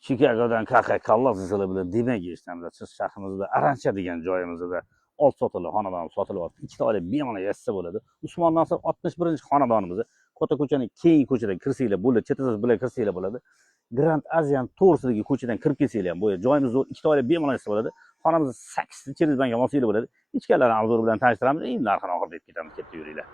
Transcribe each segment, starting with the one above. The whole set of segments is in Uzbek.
Chicagodan Kaxa Kallas sizlar bilan demak eshitamiz. Siz shahrimizda Arancha degan joyimizda old sotulı xonadon sotilyapti. Ikkita oila bemalol yashasa bo'ladi. Usmon Nosir 61-xonadonimiz. Kota ko'chaning keyingi ko'chadan kirsanglar bo'ladi, chetasiz bilan kirsanglar bo'ladi. Grand Asian to'g'risidagi ko'chadan kirib kelsanglar ham bo'ladi. Joyimiz zo'r, ikkita oila bemalol yashasa bo'ladi. Xonamiz 8 ta Chiliz bank olsanglar bo'ladi. Ichkarilarni obzori bilan tanishtiramiz. Eng narxini oxirida aytib ketamiz. Katta yuringlar.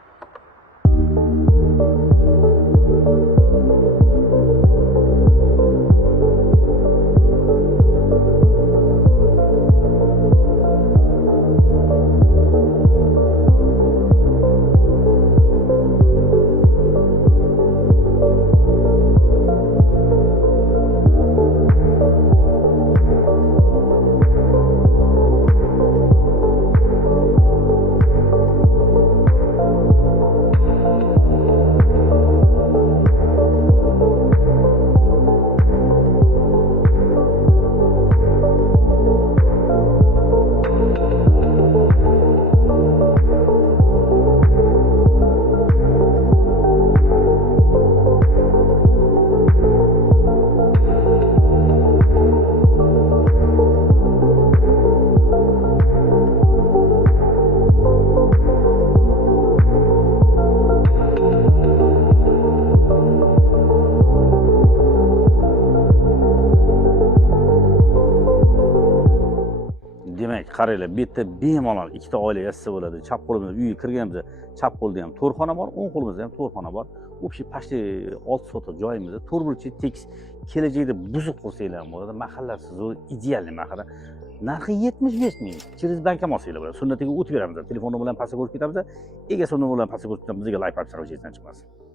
Demak, qaranglar, bu yerda bemalol ikkita oila yashasa bo'ladi. Chap qo'limizda uyga kirganimizda chap qo'lda ham to'rxona bor, o'ng qo'limizda ham to'rxona bor. Общий почти 6 sotik joyimizda to'rtburchak tekis. Kelajakda buzuq qilsanglar ham bo'ladi. Mahallasi zo'r, ideal mahalla. Narxi 75 ming. Chiliz bankam olsanglar bo'ladi. Sunnatiga o'tib beramiz. Telefon nomeri bilan pastga ko'rib ketamiz. Ega sunnati bilan pastga ko'rib ketamiz. Bizga like, subscribe chiqmasin.